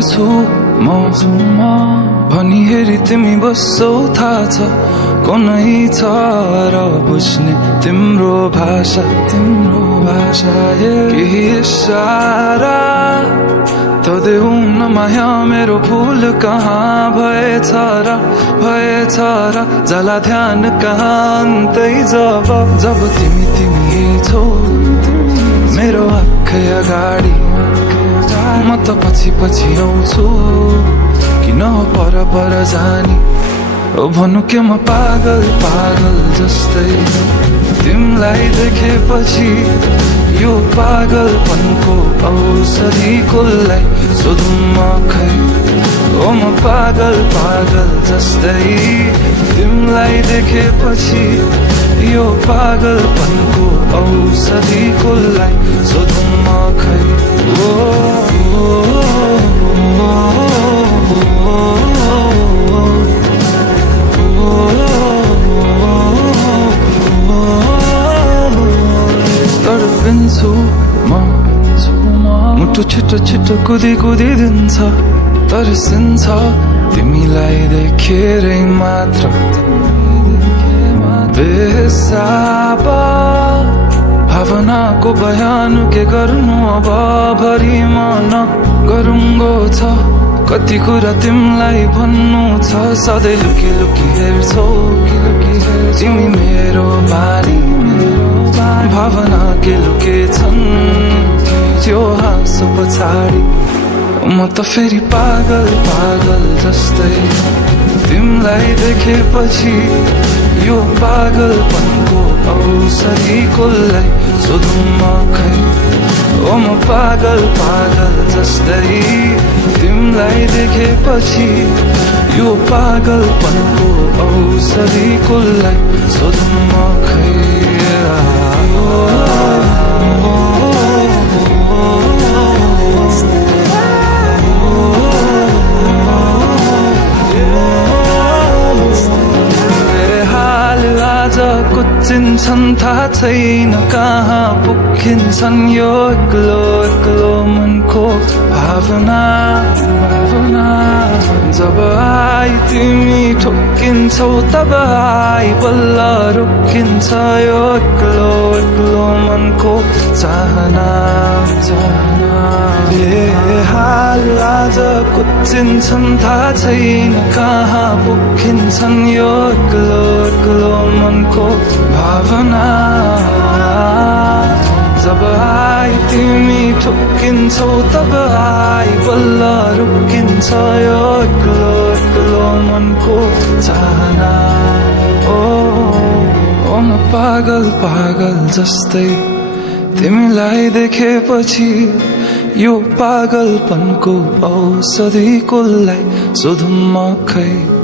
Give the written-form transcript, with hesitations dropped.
हेर्छु म भनी हेरी तिमी बस्छौ थाहा छ कुनै छ र बुझ्ने तिम्रो भाषा केही इशारा त देऊ न माया मेरो भूल कहाँ भएछ र जाला ध्यान कहाँ अन्तै जब तिमी छौ मेरो आँखै अगाडि म त पछि आउँछु किन पर जानी ओ भन्नु के म पागल जस्तै तिमीलाई देखेपछि यो पागलपनको औषधि कसलाई सोधौँ म खै ओ म पागल जस्तै तिमीलाई देखेपछि यो पागलपनको औषधि कसलाई सोधौँ म खै तडपिन्छु म मुटु छिटो कुदी दिन्छ तर्सिन्छ तिमीलाई देखेरै मात्र बेसाब भावनाको बयान के गर्नु अब भरि मन गरुङ्गो छ कति कुरा तिमीलाई भन्नु छ सधैँ लुकी हेर्छौ तिमी मेरो बानी भावना के लुकेछन् त्यो हाँसो पछाडि म त फेरि पागल जस्तै तिमीलाई देखेपछि यो पागलपनको औषधि कसलाई सोधौँ म खै ओ म पागल जस्तै तिमीलाई देखेपछि यो पागलपनको औषधि कसलाई सोधौँ म खै कुचिन्छन् थाहा छैन कहाँ पुगिन्छन् यो एक्लो मनको भावना जब आई तिमी ठोकिन्छौ तब आई बल्ल रोकिन्छ यो एक्लो मनको चाहना हाल आज कुचिन्छन् थाहा छैन कहाँ पुगिन्छन् यो एक्लो मनको भावना जब आई तिमी ठोकिन्छौ तब आई बल्ल रोकिन्छ यो एक्लो मनको चाहना ओ म पागल जस्तै तिमीलाई देखेपछि यो पागलपनको औषधि कसलाई सोधौँ म खै